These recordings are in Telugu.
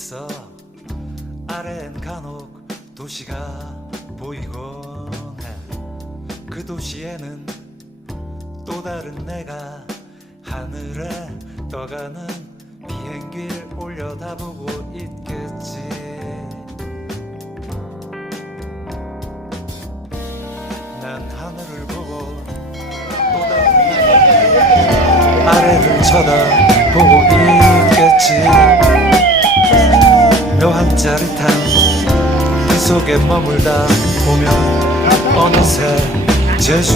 있어. 아래엔 간혹 도시가 보이곤 해그 도시에는 또 다른 내가 하늘에 떠가는 비행기를 올려다보고 있겠지. 난 하늘을 보고 또 다른 아래를 쳐다보고 있겠지 묘한 짜릿함 그 속에 머물다 보면 어느새 제주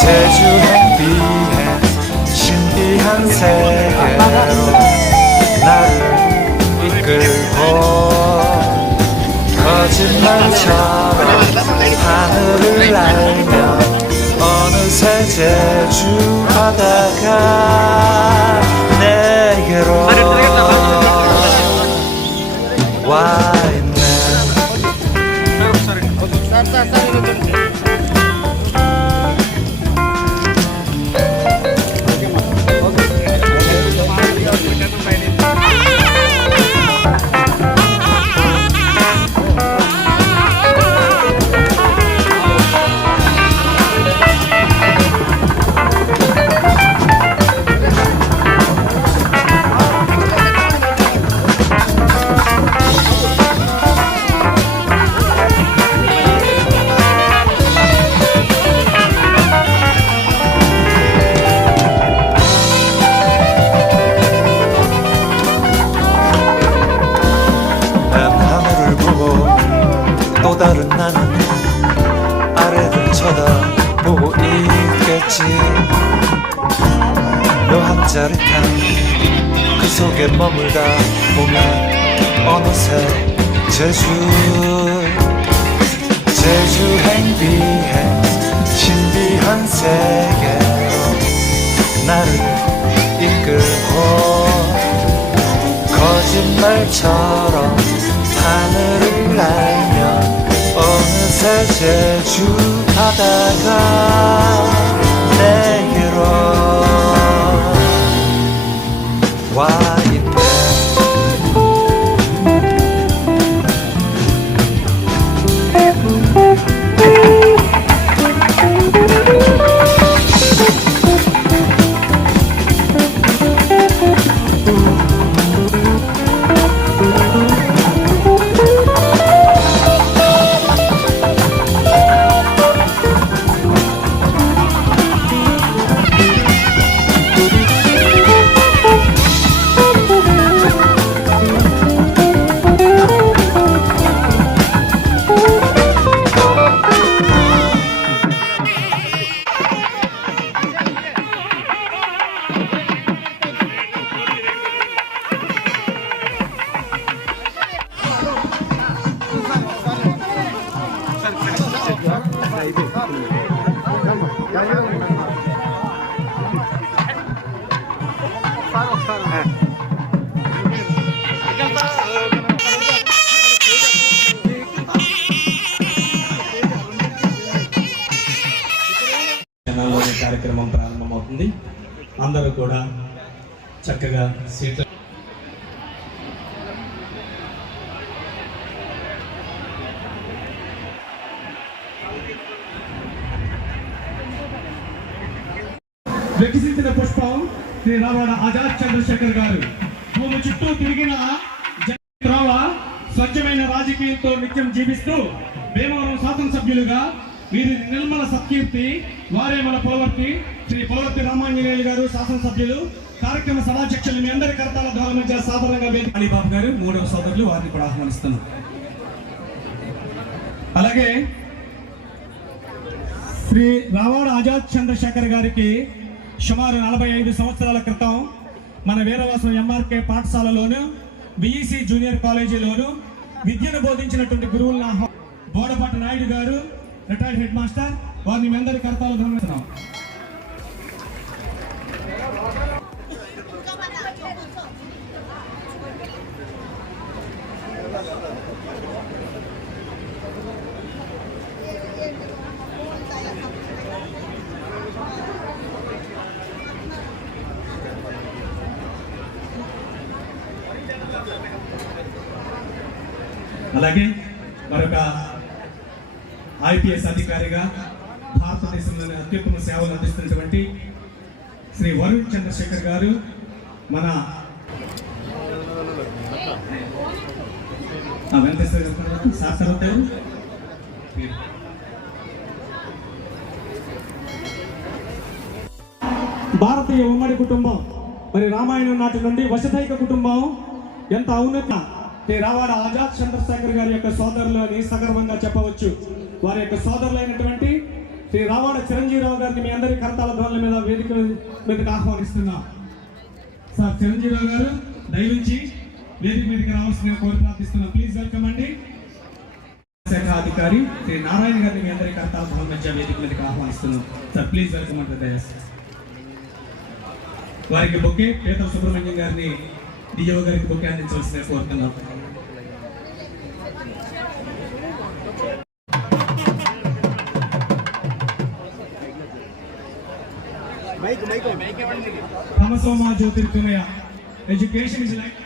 제주행 비행 신비한 세계로 나를 이끌고 거짓말처럼 하늘을 날며 어느새 제주 바다가 내게로 why now? 그 속에 머물다 보면 어느새 제주 제주 행 비행 신비한 세계로 나를 이끌고 거짓말처럼 하늘을 날며 어느새 제주 바다가 అందరూ కూడా చక్కగా సీట్లు వికసించిన పుష్పం శ్రీ రావణ ఆజాద్ చంద్రశేఖర్ గారు. భూమి చుట్టూ తిరిగిన రావ స్వచ్ఛమైన రాజకీయంతో నిత్యం జీవిస్తూ భీమవరం శాసనసభ్యులుగా వీరి నిర్మల సత్కీర్తి వారే మన శ్రీ పోలవర్తి రామాంజనేయులు గారు శాసనసభ్యులు కార్యక్రమ సభాధ్యక్షులు మీ అందరి కర్తాల ద్వారా మధ్య సాధారణంగా వేదిక. అలీబాబు గారు మూడవ సోదరులు వారిని కూడా ఆహ్వానిస్తున్నాం. అలాగే శ్రీ రావాడ ఆజాద్ చంద్రశేఖర్ గారికి సుమారు నలభై ఐదు సంవత్సరాల క్రితం మన వీరవాసం ఎంఆర్కే పాఠశాలలోను బిఈసి జూనియర్ కాలేజీలోను విద్యను బోధించినటువంటి గురువులను ఆహ్వా- బోడపాటి నాయుడు గారు రిటైర్డ్ హెడ్ మాస్టర్ వారిని మీ అందరి కర్తాలు గమనిస్తున్నాం ఐపీఎస్ అధికారిగా భారతదేశంలోని అత్యుత్తమ సేవలు అందిస్తున్నటువంటి శ్రీ వరుణ్ చంద్రశేఖర్ గారు మన వెంకటేశ్వర గారు సార్ తర్వాత భారతీయ ఉమ్మడి కుటుంబం మరి రామాయణం నాటి నుండి వసతైక కుటుంబం ఎంత ఔన్నత. రావాడ ఆజాద్ చంద్రశేఖర్ గారి యొక్క సోదరులు అని సగర్వంగా చెప్పవచ్చు. వారి యొక్క సోదరులైనటువంటి శ్రీ రావాడ చిరంజీవిరావు గారిని మీ అందరి కరతాల ధ్వనుల మీద వేదిక మీదకి ఆహ్వానిస్తున్నాం. సార్ చిరంజీవిరావు గారు దయవించి వేదిక మీదకి రావాల్సిన కోరి ప్రార్థిస్తున్నా. ప్లీజ్ వెల్కమ్ అండి. శాఖ అధికారి శ్రీ నారాయణ గారిని మీ అందరి కరతాల ధ్వనుల మధ్య వేదిక మీదకి ఆహ్వానిస్తున్నాం. సార్ ప్లీజ్ వెల్కమ్ అంటే దయచేసి. వారికి బొకే పేదల సుబ్రహ్మణ్యం గారిని డిఓ గారికి బొకే అందించవలసిన కోరుతున్నాం. తమసోమా జ్యోతిర్గమయ education is like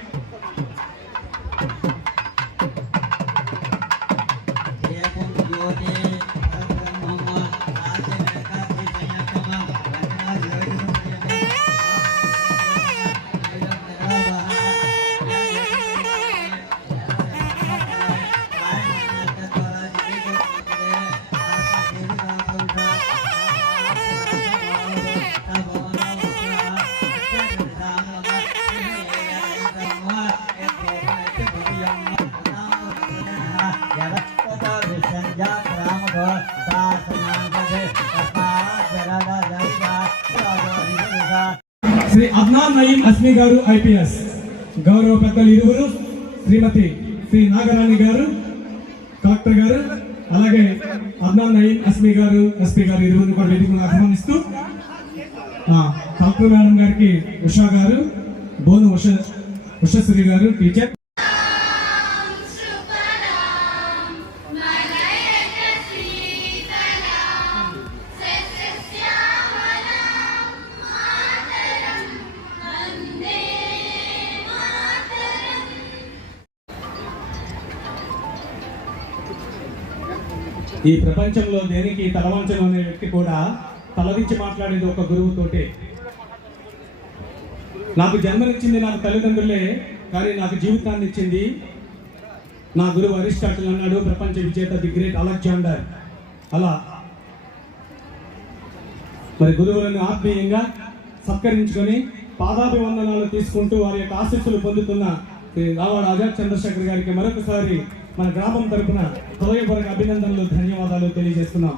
Shri Adnan Nayeem Asmi గారు ఐపీఎస్. గౌరవ పెద్దలు ఇరువురు శ్రీమతి శ్రీ నాగరాణి గారు డాక్టర్ గారు అలాగే అద్నాన్ నయీం అస్మి గారు ఎస్పీ గారు ఇరువురు కూడా వేదికను ఆహ్వానిస్తూ ఆ, కలెక్టర్ మేడం గారికి ఉషా గారు బోను ఉష ఉషశ్రీ గారు టీచర్. ఈ ప్రపంచంలో దేనికి తలవంచను అనే వ్యక్తి కూడా తలదించి మాట్లాడేది ఒక గురువుతోటే నాకు జన్మనిచ్చింది నాకు తల్లిదండ్రులే కానీ నాకు జీవితాన్ని ఇచ్చింది నా గురువు అరిస్టాటిల్ అన్నాడు ప్రపంచ విజేత ది గ్రేట్ అలెగ్జాండర్. అలా. మరి గురువులను ఆత్మీయంగా సత్కరించుకొని పాదాభివందనాలు తీసుకుంటూ వారి యొక్క ఆశీస్సులు పొందుతున్న శ్రీ రావాడ ఆజాద్ చంద్రశేఖర్ గారికి మరొకసారి మన గ్రామం తరపున హృదయపూర్వక అభినందనలు ధన్యవాదాలు తెలియజేస్తున్నాం.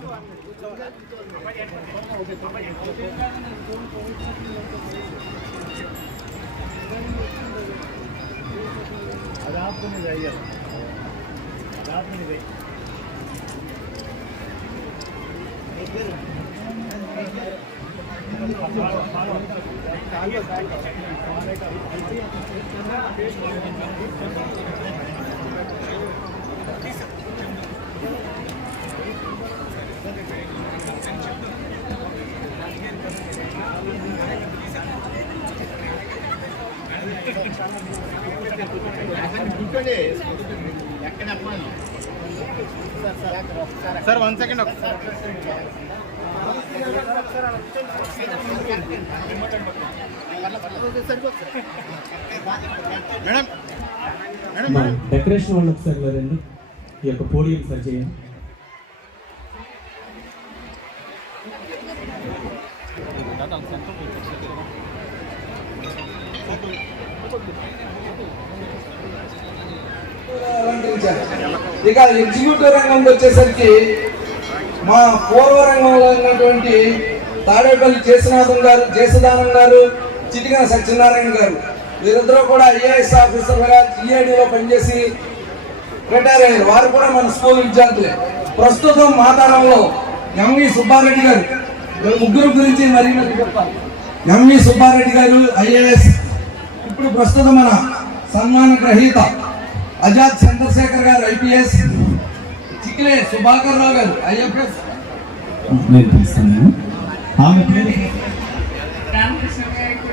సార్ వన్ సెకండ్ ఒకసారి మేడం మేడం డెకరేషన్ వాళ్ళు ఒకసారి లేదండి ఈ యొక్క పోడియం సరి చేయండి ఇక ఎగ్జిక్యూటివ్ రంగంకి వచ్చేసరికి మా పూర్వ రంగంలో ఉన్నటువంటి తాడేపల్లి జేసునాథం గారు జేసుదానం గారు చిటికన సత్యనారాయణ గారు వీరిద్దరూ కూడా ఐఏఎస్ ఆఫీసర్లుగా జిఐడిలో పనిచేసి రిటైర్ అయ్యారు. వారు కూడా మన స్కూల్ విద్యార్థులే. ప్రస్తుతం మాతారంలో ఎంవి సుబ్బారెడ్డి గారు. ముగ్గురు గురించి మరిన్నట్టు చెప్తాను ఎంవి సుబ్బారెడ్డి గారు ఐఏఎస్ ఇప్పుడు ప్రస్తుతం మన సన్మాన గ్రహీత ఆజాద్ చంద్రశేఖర్ గారు ఐపీఎస్ చిక్కిలే సుభాకర్ రావు గారు ఐఎఫ్ఎస్. నేను పిలుస్తాను. ఆమె పేరు? రామకృష్ణ గారికి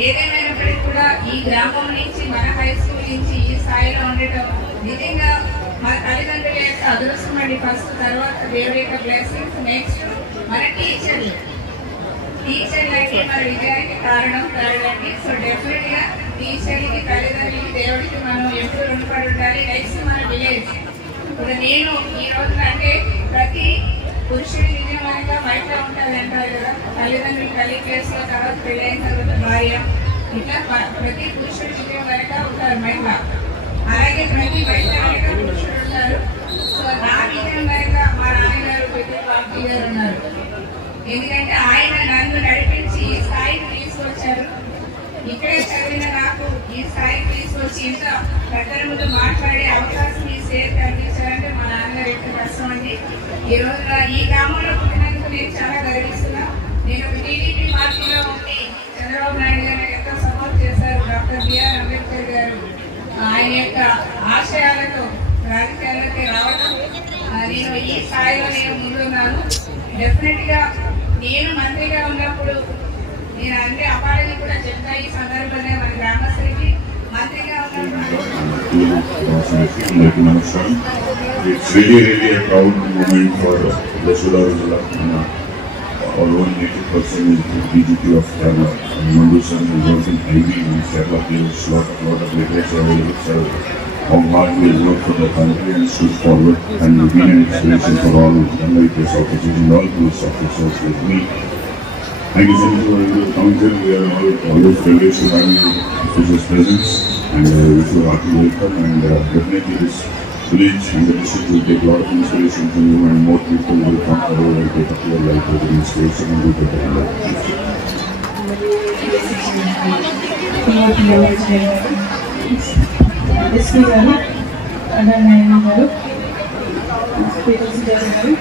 ఏదేమైనప్పటికీ కూడా ఈ గ్రామం నుంచి మన హై స్కూల్ నుంచి ఈ స్థాయిలో ఉండటం నిజంగా మన తల్లిదండ్రుల యొక్క అదృష్టం ఫస్ట్ తర్వాత దేవుడి యొక్క బ్లెస్సింగ్స్ నెక్స్ట్ మన టీచర్లు టీచర్లకి మన విజయానికి కారణం కారణండి సో డెఫినెట్గా టీచర్లకి తల్లిదండ్రులకి దేవుడికి మనం ఎప్పుడు రుణపడి ఉండాలి? నెక్స్ట్ మన విలేజ్ ఇప్పుడు నేను ఈ రోజున అంటే ప్రతి పురుషుడి విజయం బయట ఉంటుంది అంటారు కదా. తల్లిదండ్రులు తల్లి ప్లేస్లో తర్వాత పెళ్ళైన తర్వాత భార్య. ఇట్లా ప్రతి పురుషుడి విజయం వెనక ఉంటారు మహిళ అలాగే ప్రతి మహిళ సో నా విజయం వెనక మా నాన్నగారు పెద్ద గారు ఉన్నారు. ఎందుకంటే ఆయన నన్ను నడిపించి ఈ స్థాయికి తీసుకొచ్చారు. ఇక్కడే చదివిన నాకు ఈ స్థాయికి తీసుకొచ్చి ఇంత పెద్దల ముందు మాట్లాడే అవకాశం ఈ సేర్ కల్పించారంటే మా నాన్నగారు ఎంత కష్టం అండి. ఈ రోజున ఈ గ్రామంలో పుట్టినందుకు నేను చాలా గర్విస్తున్నా. నేను ఒక టీడీపీ పార్టీలో ఉండి చంద్రబాబు నాయుడు గారు నాకు ఎంతో సపోర్ట్ చేశారు డాక్టర్ బిఆర్ అంబేద్కర్ గారు వారి యొక్క ఆశయాలతో రాజకీయాలకి రావడం నేను ఈ స్థాయిలో నేను ముందున్నాను. డెఫినెట్గా నేను మంత్రిగా ఉన్నప్పుడు నేను అన్ని అపాడని కూడా చెప్తా ఈ సందర్భంగా మన గ్రామస్తులకి మంత్రిగా ఉన్నప్పుడు. like Namaskar. It's really, really a proud moment for the. Our native person is the DGP of Kerala. And Mandu sir is working heavily in Kerala. There's lot, lot of available. So how hard has worked for the country and stood forward and been an inspiration for all NIPS officers and all police officers like me. Thank you so much for your council. We are all always privileged to have you officers presence and uh, wish you a hearty welcome and uh, definitely this village and the district will take a lot of inspiration from you and more people will come forward and take up your life with inspiration and do better in life. SP గారు అన్నయ్య గారు పీటల్స్ గారు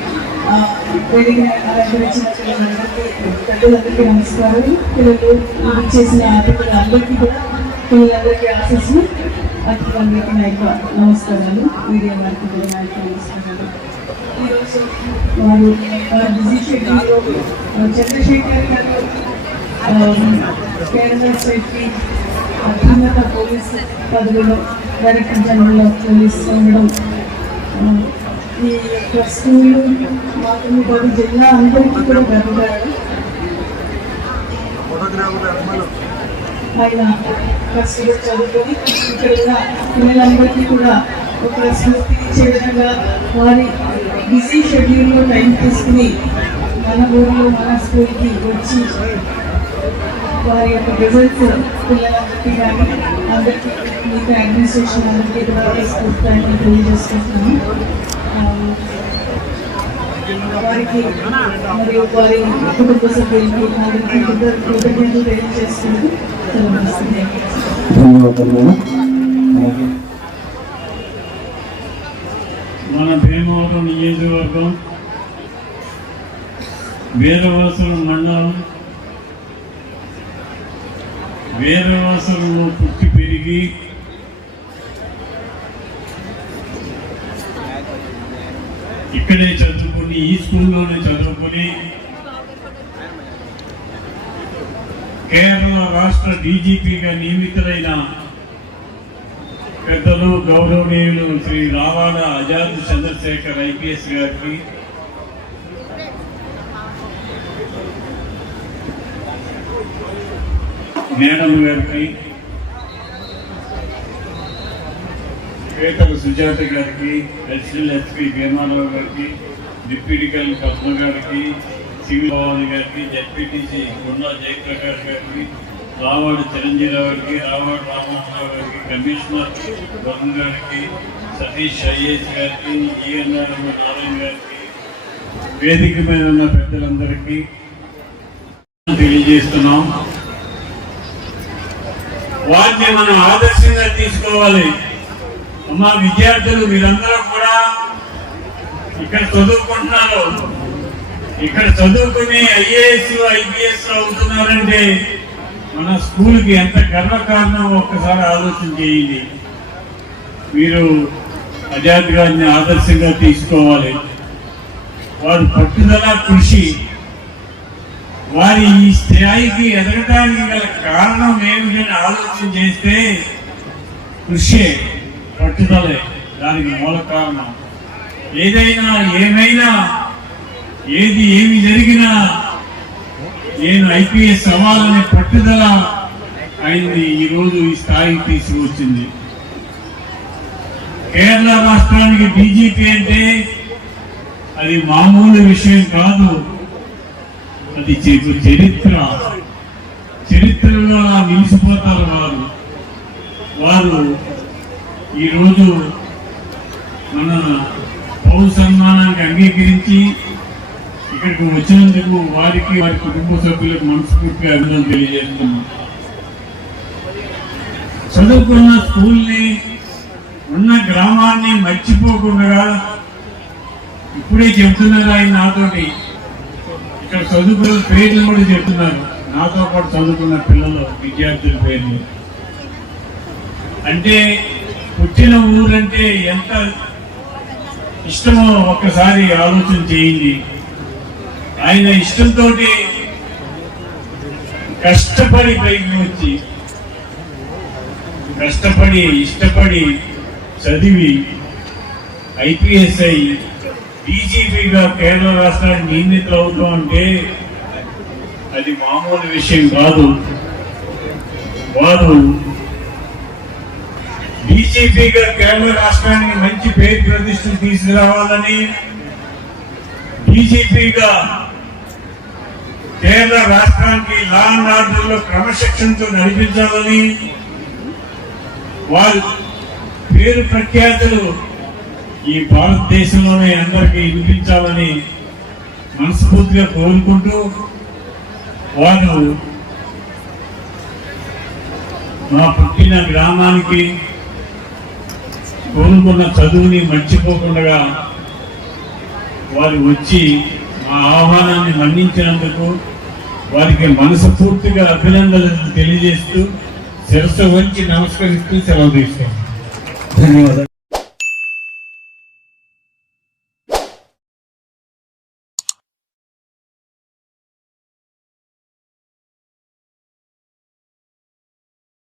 వేదిక పెద్దలందరికీ నమస్కారం పిల్లలు ఇది చేసిన పిల్లలందరికీ కూడా పిల్లలందరికీ ఆశిస్తూ అతిథులందరికీ నా యొక్క నమస్కారాలు. మీడియా వారికి కూడా నా యొక్క నమస్కారాలు ఈరోజు వారు వారి బిజీ షెడ్యూల్లో చంద్రశేఖర్ గారు కేరళ స్టేట్కి అత్యున్నత పోలీస్ పదవిలో డైరెక్టర్ జనరల్ ఆఫ్ పోలీస్ ఉండడం ఈ యొక్క స్కూల్ మాత్రమే కాదు జిల్లా అందరికీ కూడా గర్వకారణం. ఆయన కష్టపడి చదువుకొని ఇక్కడ ఉన్న పిల్లలందరికీ కూడా ఒక స్ఫూర్తినిచ్చే విధంగా వారి బిజీ షెడ్యూల్లో టైం తీసుకుని మన ఊరిలో మన స్కూల్కి వచ్చి వారి యొక్క రిజల్ట్స్ పిల్లలందరికీ కానీ అందరికీ మీకు అడ్మినిస్ట్రేషన్ అందరికీ కూడా స్ఫూర్తి తెలియజేసుకుంటున్నాను. వారికి మరియు వారి కుటుంబ సభ్యులకి వారికి కృత- కృతజ్ఞతలు తెలియజేసుకుంటూ మన భీమవరం నియోజకవర్గం వీరవాసుల మండలం వీరవాసులను పుట్టి పెరిగి ఇక్కడే చదువుకుని ఈ స్కూల్లోనే చదువుకుని కేరళ రాష్ట్ర డీజీపీగా నియమితులైన పెద్దలు గౌరవనీయులు శ్రీ రావాడ ఆజాద్ చంద్రశేఖర్ ఐపీఎస్ గారికి మేడం గారికి పేటల సుజాత గారికి ఎస్ఎల్ ఎస్పీ భీమారావు గారికి డిప్యూటీ కలెక్టర్ పద్మ గారికి సివిల్ భవాని గారికి జడ్పీటీసీ గుండా జయప్రకాష్ గారికి రావాడు చిరంజీవి గారికి రావాడు రామోహనరావు గారికి కమిషనర్ వరుణ్ గారికి సతీష్ ఐఏఎస్ గారికి ఈఎన్ఆర్ నారాయణ గారికి వేదిక మీద ఉన్న పెద్దలందరికీ తెలియజేస్తున్నాం. వారిని మనం ఆదర్శంగా తీసుకోవాలి. మా విద్యార్థులు మీరందరూ కూడా ఇక్కడ చదువుకుంటున్నారు. ఇక్కడ చదువుకుని ఐఏఎస్ ఐపీఎస్ అవుతున్నారంటే మన స్కూల్కి ఎంత గర్వకారణం ఒక్కసారి ఆలోచన చేయండి. మీరు ఆజాద్ గారిని ఆదర్శంగా తీసుకోవాలి. వారు పట్టుదల కృషి వారి ఈ స్థాయికి ఎదగడానికి గల కారణం ఏమిటని ఆలోచన చేస్తే కృషి. పట్టుదలే దానికి మూల కారణం. ఏదైనా ఏమైనా ఏది ఏమి జరిగినా నేను ఐపీఎస్ అవ్వాలనే పట్టుదల అయింది ఈరోజు ఈ స్థాయికి తీసుకువచ్చింది కేరళ రాష్ట్రానికి బీజేపీ అంటే అది మామూలు విషయం కాదు. అది చరిత్ర. చరిత్రలో నిలిచిపోతారు వారు. వారు ఈరోజు మన పౌర సన్మానానికి అంగీకరించి ఇక్కడికి వచ్చినందుకు వారికి వారి కుటుంబ సభ్యులకు మనస్ఫూర్తిగా అభినందన తెలియజేస్తున్నాం. చదువుకున్న స్కూల్ని ఉన్న గ్రామాన్ని మర్చిపోకుండా ఇప్పుడే చెప్తున్నారు ఆయన నాతోటి. ఇక్కడ చదువుకున్న పేర్లు కూడా చెప్తున్నారు. నాతో పాటు చదువుకున్న పిల్లలు విద్యార్థుల పేర్లు. అంటే పుట్టిన ఊరంటే ఎంత ఇష్టమో ఒక్కసారి ఆలోచన చేయండి. ఆయన ఇష్టంతో కష్టపడి పైకి వచ్చి కష్టపడి ఇష్టపడి చదివి ఐపీఎస్ అయి బీజేపీగా కేరళ రాష్ట్రానికి నియమితులు అవుతాం అంటే అది మామూలు విషయం కాదు. వారు బీజేపీగా కేరళ రాష్ట్రానికి మంచి పేరు ప్రతిష్టలు తీసుకురావాలని బీజేపీగా కేరళ రాష్ట్రానికి లా అండ్ ఆర్డర్లో క్రమశిక్షణతో నడిపించాలని వారి పేరు ప్రఖ్యాతులు ఈ భారతదేశంలోనే అందరికీ వినిపించాలని మనస్ఫూర్తిగా కోరుకుంటూ వారు మా పుట్టిన గ్రామానికి కోరుకున్న చదువుని మర్చిపోకుండా వారు వచ్చి మా ఆహ్వానాన్ని మన్నించినందుకు వారికి మనస్ఫూర్తిగా అభినందనలు తెలియజేస్తూ శిరస్సు వచ్చి నమస్కరిస్తూ సెలవు తీసుకుంటాం ధన్యవాదాలు.